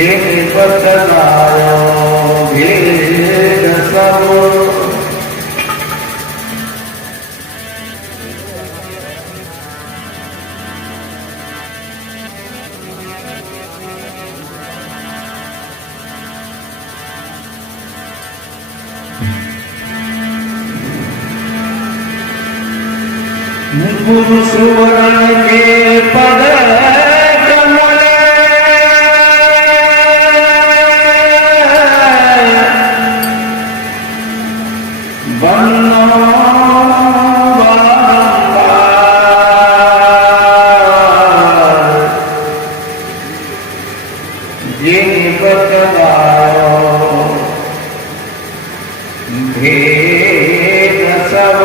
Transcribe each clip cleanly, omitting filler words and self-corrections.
जिन बतलायो भेद सब गुरु सुवर्ण के पद कमल बनो जिन बतलायो भेद सब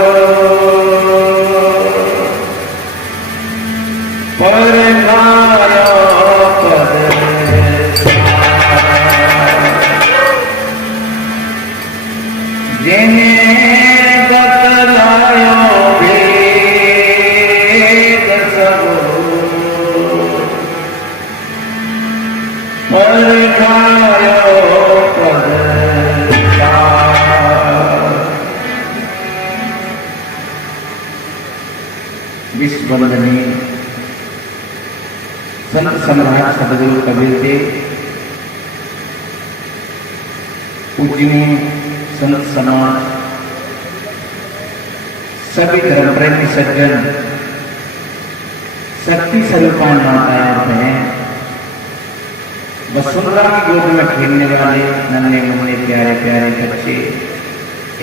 विश्ववंदनीय संत सम्राट सदगुरु कबीर देव, पूजनीय संत समाज, सभी धर्म प्रेमी सज्जन, शक्ति स्वरूपान माताएं और बहन, वसुंधरा की गोद में खेलने वाले नन्हे मुन्ने प्यारे प्यारे बच्चे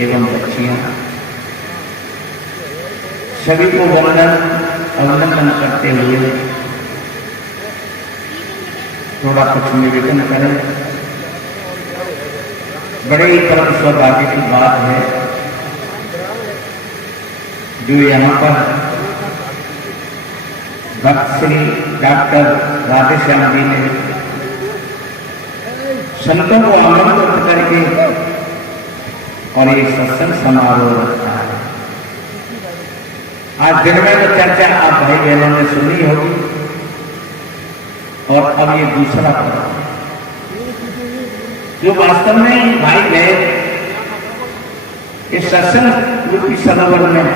एवं बच्चियां, सभी को वंदन अभिनंदन करते हुए थोड़ा कुछ निवेदन करें। बड़े ही परम सौभाग्य की बात है जो यहाँ पर भक्त श्री डॉक्टर राधेश्याम जी ने संतों को आमंत्रित करके और ये सत्संग समारोह रखा है। आज दिन में तो चर्चा आप भाई बहनों ने सुनी होगी और अब ये दूसरा पर्व जो वास्तव में भाई गए इस सत्संग रूपी सरोवर में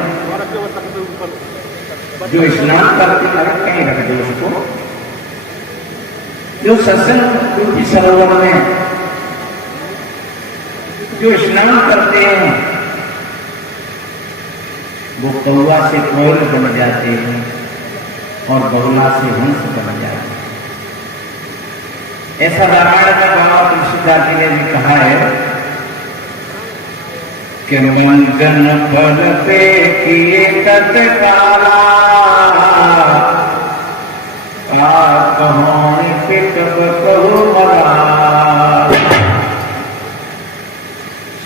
जो स्नान करके कहीं रख दो उसको, जो सत्संग रूपी सरोवर में जो स्नान करते हैं वो कौवा से कोयल बन जाते हैं और बगुला से हंस बन जाते हैं। ऐसा रामायण में भगवान तुलसीदास जी ने भी कहा है कि मंजन फल पे किए तत्काला कहोनी पिटब कहु मरा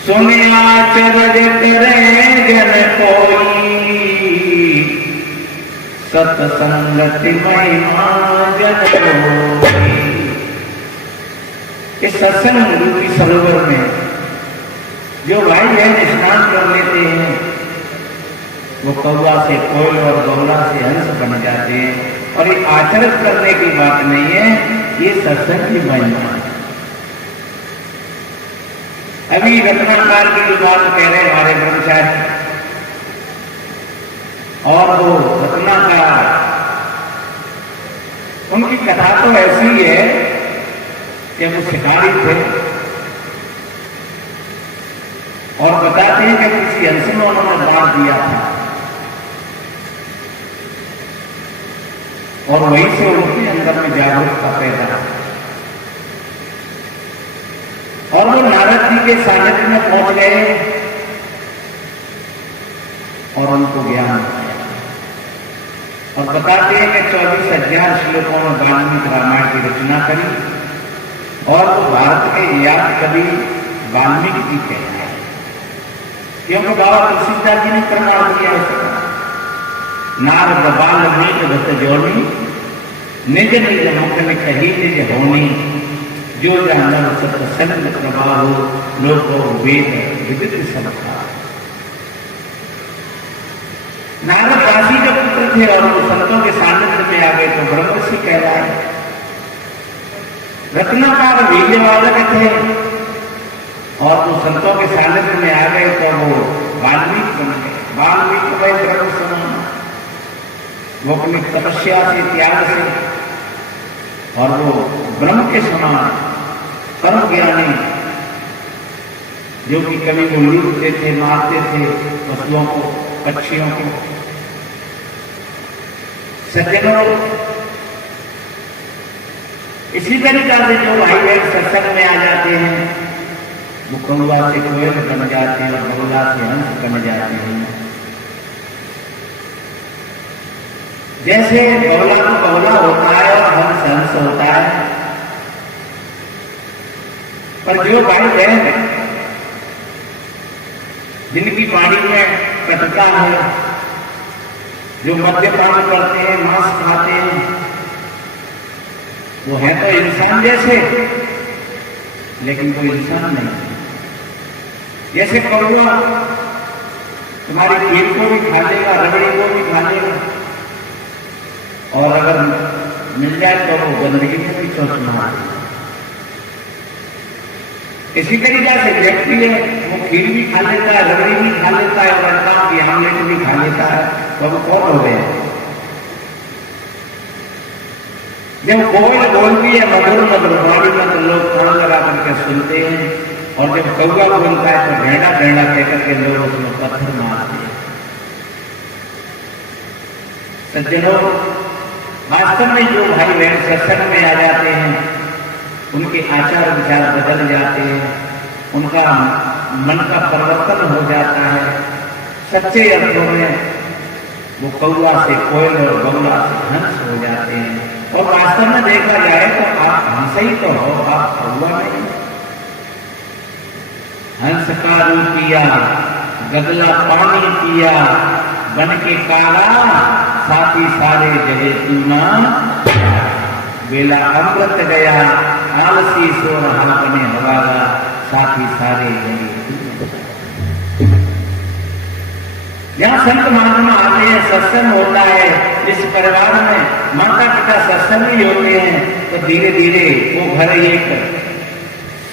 सुनिया चरज करे जन कोई सत्संगति महिमा जन कोई। इस सत्संग रूपी सरोवर में जो भाई बहन स्नान कर लेते हैं वो कौवा से कोयल और बगुला से हंस बन जाते हैं। और ये आचरण करने की बात नहीं है, ये सत्संग की महिमा है। अभी रत्नाकार की जो बात कह रहे हैं हमारे ब्रह्मचारी, और वो रत्नाकार उनकी कथा तो ऐसी है कि वो शिकारी थे और बताते हैं कि किसी हंस में उन्होंने बांध दिया था और वहीं से उनके अंदर में जागरूकता पैदा और वो नारद जी के सानिध्य में पहुंच गए और उनको ज्ञान आया। और बताते हैं कि 24,000 श्लोकों में वाल्मीकि रामायण की रचना करी और वो भारत के याद कवि वाल्मीकि जी कहते हैं, क्योंकि बाबा तुलसीदास जी ने प्रमाण किया उसका। नारद वाल्मीकि भक्त जोनी निज निज मुख में कही निज होनी जो जानवर सत्संग प्रभाव लोको वेद विदित सबका। नारद काशी के पुत्र थे और वो संतों के सानिध्य में आ गए तो ब्रह्मर्षि कहलाए। रत्नाकार वीर्यवादक थे और वो संतों के सानिध्य में आ गए तो वो वाल्मीकि बन गए। वाल्मीकि भाई ब्रह्म समान, वो अपनी तपस्या से, त्याग से, और वो ब्रह्म के समान परम ज्ञानी, जो कि कभी वो लूटते थे, मारते थे पशुओं को, पक्षियों को। सज्जनों, इसी तरीका से जो भाई बहन सत्संग में आ जाते हैं, वो कौवा से कोयल बन जाते हैं और बगुला से हंस बन जाते हैं। जैसे बगुला को बगुला होता है और हंस हंस होता है, पर जो भाई बहन जिनकी वाणी में कटुता है, जो मद्यपान करते हैं, मांस खाते हैं, वो है तो इंसान जैसे, लेकिन वो इंसान नहीं। जैसे कौवा तुम्हारी कील को भी खा लेगा, रबड़ी को भी खा लेगा, और अगर मिल जाए तो वो गंदगी में भी चोट मार देगा। इसी तरीके से व्यक्ति है, वो खीर भी खा लेता है, रबड़ी भी खा लेता है, और अंडा की आमलेट भी खा लेता है, तो वो कौन हो गए? जब कोयल बोलती है मधुर मधुर वाणी में, तो लोग कान लगा करके सुनते हैं, और जब कौवा बोलता है तो भेड़ा भेड़ा कहकर के लोग उसमें पत्थर मारते हैं। सज्जनों, वास्तव में जो भाई बहन सत्संग में आ जाते हैं, उनके आचार विचार बदल जाते हैं, उनका मन का परिवर्तन हो जाता है। सच्चे अर्थों में वो कौवा से कोयल और बगुला से हंस हो जाते हैं। और वास्तव में देखा जाए तो आप हंस ही तो हो, आप कौवा नहीं। हंस का रूप किया, गदला पानी पिया, बन के काला, साथी सारे जगे तुमा, बेला अमृत गया, आलसी सो रहा बने हवाला, साथी सारे जगे। यहाँ संत महात्मा आते हैं, सत्संग होता है, इस परिवार में माता पिता सत्संग ही होते हैं, तो धीरे धीरे वो घर एक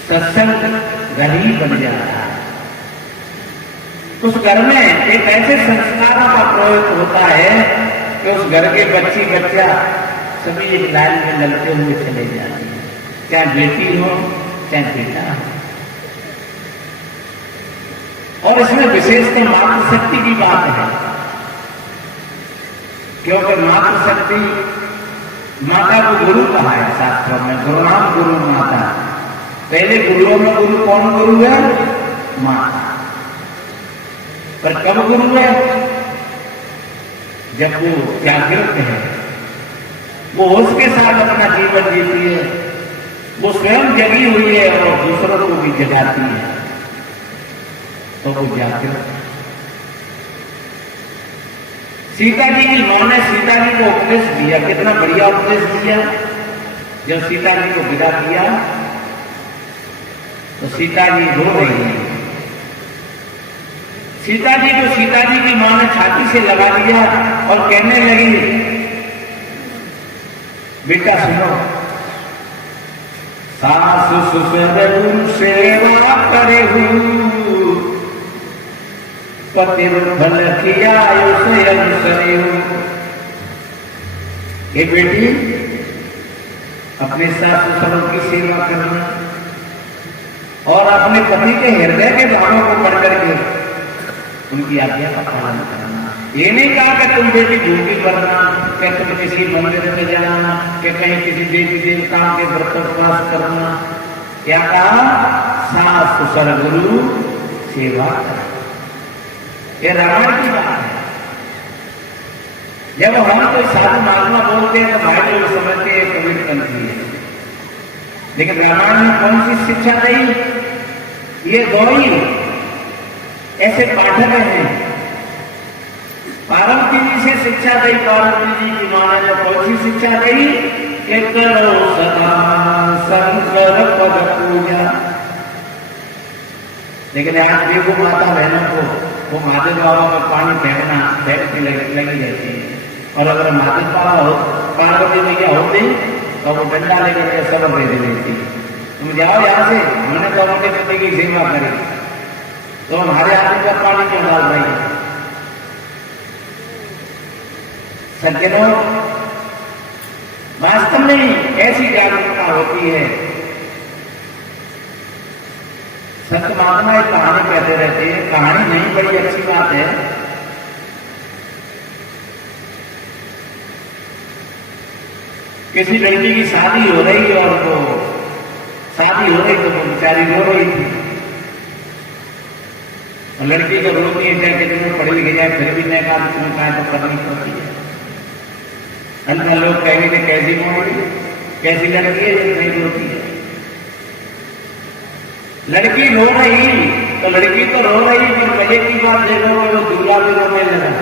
सत्संग घर ही बन जाता है। उस घर में एक ऐसे संस्कारों का प्रयोग होता है कि उस घर के बच्ची बच्चा सभी एक लाइन में लड़ते हुए चले जाते हैं, चाहे बेटी हो चाहे बेटा हो। और इसमें विशेषकर मातृशक्ति की बात है, क्योंकि मातृशक्ति, माता को गुरु कहा है शास्त्रों में, गुरुनाम गुरु माता। पहले गुरुओं में गुरु कौन गुरु है? माता। पर कब गुरु है? जब वो जागृत है, वो होश के साथ अपना जीवन जीती है, वो स्वयं जगी हुई है और दूसरों को भी जगाती है, तो वो जागृत है। सीता जी की मां ने सीता जी को उपदेश दिया, कितना बढ़िया उपदेश दिया। जब सीता जी को विदा किया तो सीता जी रो रही है। सीता जी को सीता जी की मां ने छाती से लगा लिया और कहने लगी, बेटा सुनो, सासु ससुर सेवा करे पतिर फल किया ये बेटी, अपने सास ससुर की सेवा करना और अपने पति के हृदय के भावों को पढ़ करके उनकी आज्ञा का पालन करना। ये नहीं कहा कि तुम बेटी भूखी करना, कि तुम किसी मंदिर में जाना, कि कहीं किसी देवी देवताओं के व्रत उपवास करना। क्या कहा? सास ससुर गुरु सेवा करना। ये रामायण की बात है। जब हम कोई साधु महात्मा बोलते हैं तो भाई लोग समझते हैं कबीरपंथी है, लेकिन रामायण में कौन सी शिक्षा दी? ये दो ही ऐसे पाठक हैं। पार्वती जी से शिक्षा दी, पार्वती जी की मां ने कौन सी शिक्षा दी? कि करो सदा शंकर पद पूजा। लेकिन आज देखो माता बहनों को वो महादेव बाबा में पानी फेंकती लगी रहती है, और अगर महादेव बाबा हो, पार्वती मैया होती और वो डंडा लेकर के सब भेज देती, तुम जाओ यहाँ से, हमने तो उनके पति की सेवा करी, तो हमारे आदमी का पानी क्यों डाल रही है? सज्जनों, वास्तव में ऐसी जागरूकता होती है। संत महात्मा एक कहानी कहते रहते हैं, कहानी नहीं, बड़ी अच्छी बात है। किसी लड़की की शादी हो रही और वो शादी हो रही तो वो बेचारी रो रही थी, और लड़की जब रोती है चाहे कितने पढ़ी लिखी जाए फिर भी नहीं कहा तुम्हें कहा तो करनी पड़ती है। अंत लोग कहेंगे कैसी मोड़ी, कैसी लड़की है जो नहीं रोती है। लड़की रो रही तो लड़की तो रो रही, पर मजे की बात देखो वो दूल्हा भी रोने लगा।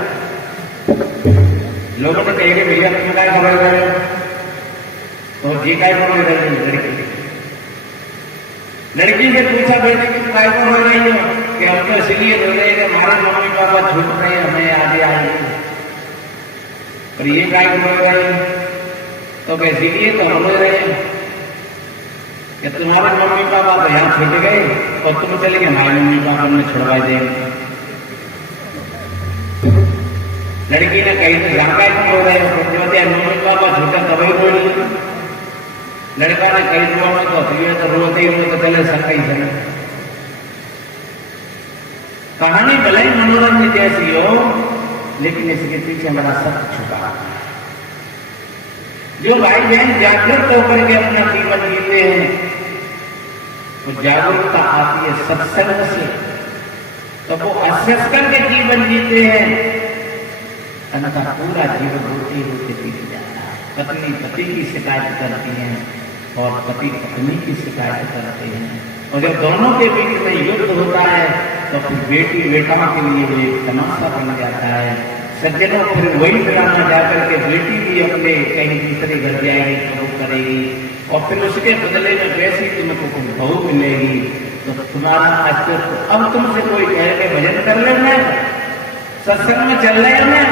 लोगों ने कहेंगे भैया तुम क्या कर रहे हो, तो जी काय रो रही लड़की। लड़की से पूछा बेटे कि काय को रो रही हो, कि हम तो इसलिए रो रहे कि हमारे मम्मी पापा छूट रहे हमें आगे आए, और ये काय को रो रहे तो इसीलिए तो हम रो रहे हैं कि तुम्हारे मम्मी पापा तो यहाँ छूट गए और तुम चले गए हमारे मम्मी पापा ने छुड़वा देंगे। लड़की ने कही तो यहाँ काय को रो रहे हो, मम्मी पापा छूटे तभी रो रही। लड़का ने कही तो रोते ही रोते चले सकते ही चले। कहानी भले ही मनोरंजन जैसी हो, लेकिन इसके पीछे हमारा सत्य छुपा है। जो भाई बहन जागृत होकर के अपना जीवन जीते हैं, तो जागरूकता आती है सत्संग से, तो वो असत्संग के जीवन जीते हैं, अन्यथा पूरा जीवन होते होते बीत जाता है। पत्नी पति की शिकायत करती है और पति पत्नी की शिकायत करते हैं, और जब दोनों के बीच में युद्ध होता है तो फिर बेटी बेटाओं के लिए वो एक तमाशा बन जाता है। सज्जनों, फिर वही ड्रामा जाकर के बेटी भी अपने कहीं दूसरे घर जाएगी तो वो करेगी, और फिर उसके बदले में वैसी तुमको कोई बहू मिलेगी तो तुम्हारा अस्तित्व। अब तुमसे कोई कह के भजन कर लेना, सत्संग में चल रहे हैं,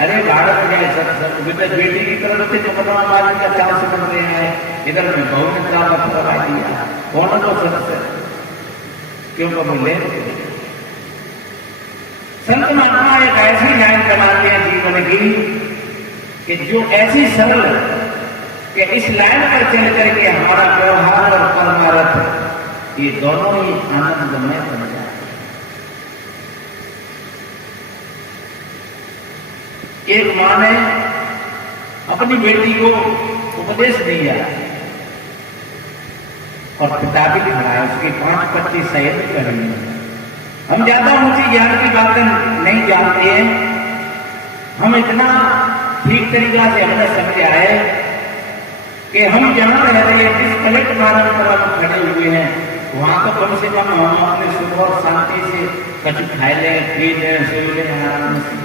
अरे भारत गए सत्संग, बेटी की तरफ से चपटवा मारने का चांस बन रहे हैं, इधर में बहू ने चावल करवा दिया, कौन तो सत्संग क्यों को बोले। संत महात्मा एक ऐसी लाइन बनाते हैं जीवन की कि जो ऐसी सरल कि इस लाइन पर चल करके हमारा व्यवहार और परमार्थ ये दोनों ही आनंदमय बन जाते हैं। एक मां ने अपनी बेटी को उपदेश दिया और पिता भी दिखाया, उसकी 5 पत्ती सही करनी है। हम ज्यादा ऊंची ज्ञान की बातें नहीं जानते हैं, हम इतना ठीक तरीका से हमने समझा है कि हम जहां रह रहे हैं, जिस प्लेटफॉर्म पर हम खड़े हुए हैं, वहां तो कम से कम हम अपने सुख और शांति से कुछ खाए लें, पी लें, सो लें आराम से,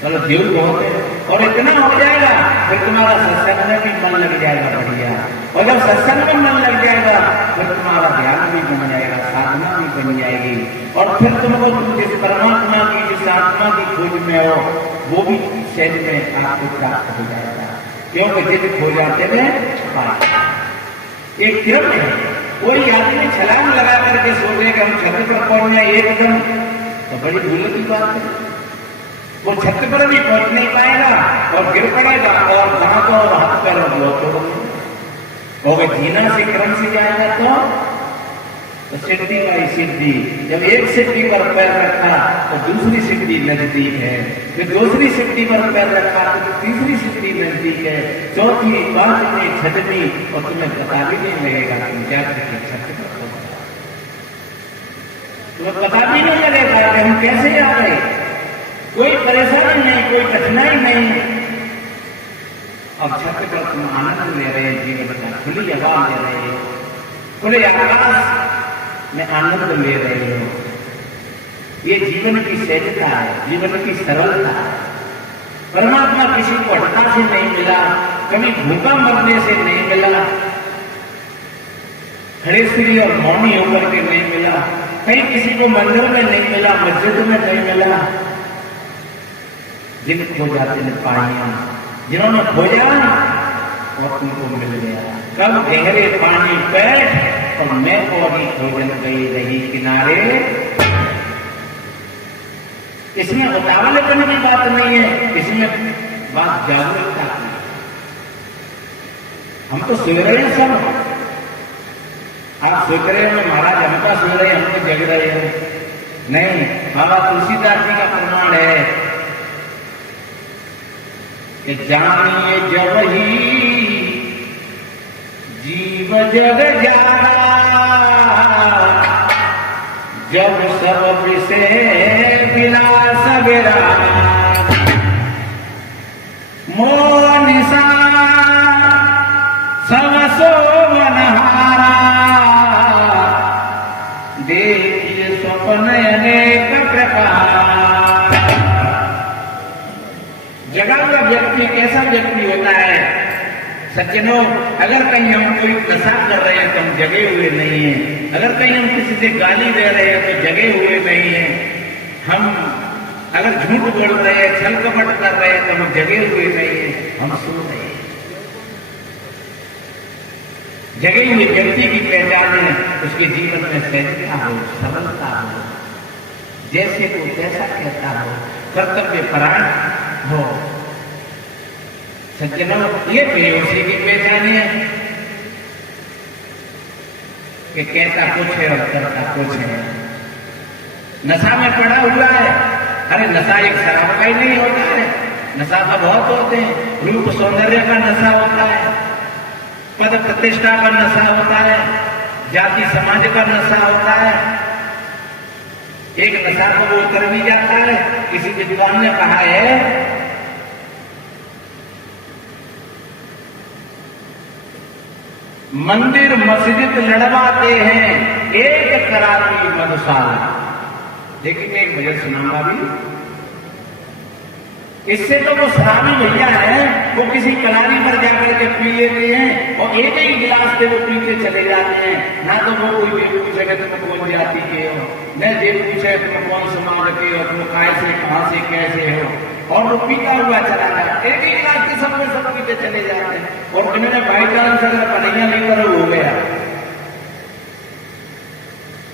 चलो जीव बहुत है, और इतना हो जाएगा फिर तुम्हारा सत्संग में भी मन लग जाएगा बढ़िया, और जब सत्संग में मन लग जाएगा फिर तुम्हारा ध्यान भी बन जाएगा, साधना भी बन जाएगी, और फिर तुमको जिस परमात्मा की जिस आत्मा की खोज में हो वो भी शरीर में आपको प्राप्त हो जाएगा, क्योंकि जिस खो जाते हैं एक क्रम है। कोई आदमी छलांग लगा करके सोचे कि हम छत पर पहुंच जाए एकदम, तो बड़ी भूल की बात है, वो छत पर भी पहुंच नहीं पाएगा और गिर पड़ेगा, और वहां तो हाथ पैर और जीना से क्रम से जाएगा तो सिद्धि का ही सिद्धि। जब एक सिद्धि पर पैर रखा तो दूसरी सिद्धि नजदीक है, फिर दूसरी सिद्धि पर पैर रखा तो तीसरी सिद्धि नजदीक है, चौथी, पांचवी, छठवीं, और तुम्हें पता भी नहीं लगेगा तुम क्या करके छठ पर हो, तुम्हें पता भी नहीं लगेगा कि हम कैसे आ गए। कोई परेशानी नहीं, कोई कठिनाई नहीं, अब छठ पर तुम आनंद ले रहे हैं, जीवन का खुली हवा ले रहे हो, खुले आकाश में आनंद ले रहे हो। ये जीवन की सहजता है, जीवन की सरलता है। परमात्मा किसी को हटका से नहीं मिला, कभी भूखा मरने से नहीं मिला, खड़े श्री और मौनी होकर के नहीं मिला, कहीं किसी को मंदिर में नहीं मिला, मस्जिद में नहीं मिला। जिन खो जाते हैं पानियां, जिन्होंने खोजा और तुमको मिल गया। कब गहरे पानी बैठ और मैं पौड़ी खोजन गई रही किनारे। इसमें उतावले करने की बात नहीं है, इसमें बात जागरूकता की। हम तो सो रहे हैं सब, आप सोच रहे हैं महाराज हमका सो रहे हैं, हम तो जग रहे हैं। नहीं, बाबा तुलसीदास जी का प्रमाण है कि जानिए जब ही जीव जग जाना, जब सब विषय विलास विराम, मोह निशा सब सोवनहारा, देखिए स्वप्न अनेक प्रकार। जगा हुआ व्यक्ति कैसा व्यक्ति होता है सज्जनों? अगर कहीं हम कोई नशा कर रहे हैं तो हम जगे हुए नहीं हैं। अगर कहीं हम किसी से गाली दे रहे हैं तो जगे हुए नहीं हैं। हम अगर झूठ बोल रहे हैं, छल कपट कर रहे हैं तो हम जगे हुए नहीं हैं, हम सो रहे हैं। जगे हुए व्यक्ति की पहचान है उसके जीवन में सहजता हो, सरलता हो, जैसे को जैसा कहता हो, कर्तव्य परायण हो। सज्जनों, ये प्रेयसी की पहचान है कि कहता कुछ है और करता कुछ है। नशा में पड़ा हुआ है। अरे नशा एक शराब का ही नहीं होता है, नशा तो बहुत होते हैं। रूप सौंदर्य का नशा होता है, पद प्रतिष्ठा का नशा होता है, जाति समाज का नशा होता है। एक नशा को वो उतर भी जाता है। किसी विद्वान ने कहा है मंदिर मस्जिद लड़वाते हैं, एक कराती मधुशाला। लेकिन एक भजन सुनाऊंगा भी, इससे तो वो शराबी भैया है, वो किसी कलारी पर जाकर के पी लेते हैं और एक ही गिलास से वो पीते चले जाते हैं। ना तो वो कोई ये पूछेगा तुम कौन जाति के हो, न ये पूछे तुम कौन समाज के हो, तुम कैसे कहां से कैसे हो, और वो पीता हुआ चला जाता है। एक ही गिलास के सब में सब पीते चले जाते हैं। और उन्होंने बाई चांस अगर पढ़ैया लेकर हो गया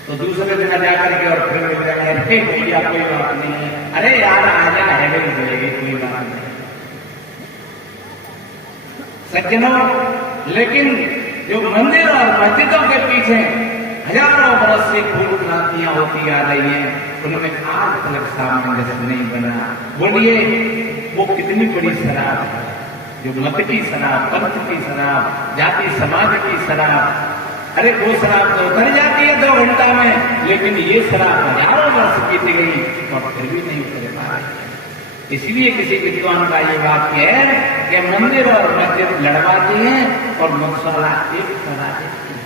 तो दूसरे दिन जाकर के और फिर मिल जाए, भैया कोई बात नहीं है, अरे यार आजा है मिलेगी, कोई बात नहीं। सज्जनों, लेकिन जो मंदिर और मस्जिदों के पीछे हजारों बरस से खूब क्रांतियां होती आ रही हैं, उनमें आज तक सामंजस्य नहीं बना। बोलिए वो कितनी बड़ी शराब है, जो मत की शराब, पंथ की शराब, जाति समाज की शराब। अरे वो शराब तो उतर जाती है 2 घंटा में, लेकिन ये शराब हजारों वर्ष बीत गई और फिर भी नहीं उतर पा रही। इसलिए किसी विद्वान का ये वाक्य है कि मंदिर और मस्जिद लड़वाते हैं और मधुशाला एक करा देती है।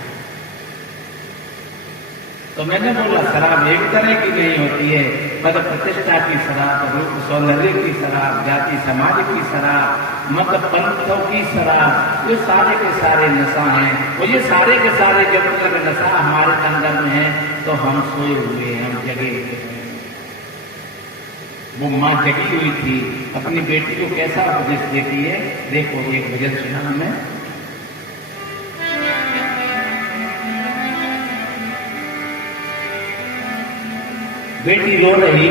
तो मैंने बोला शराब एक तरह की नहीं होती है, पद प्रतिष्ठा की शराब, रूप सौंदर्य की शराब, जाति समाज की शराब, मत पंथों की शराब, ये सारे के सारे नशा हैं। और ये सारे के सारे जब तक नशा हमारे अंदर में है तो हम सोए हुए हैं, हम जगे हुए हैं। वो माँ जगी हुई थी, अपनी बेटी को कैसा उपदेश देती है, देखो एक भजन सुना हमें। बेटी रो रही,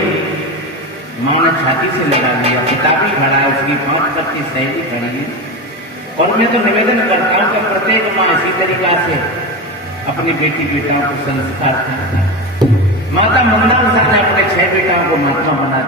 माँ ने छाती से लगा लिया, पिता भी खड़ा है, उसकी 5 पत्नी सहेली खड़ी है। और मैं तो निवेदन करता हूं कि प्रत्येक माँ इसी तरीका से अपनी बेटी बेटाओं को संस्कार करता है। माता मंदालसा ने अपने 6 बेटाओं को महात्मा बना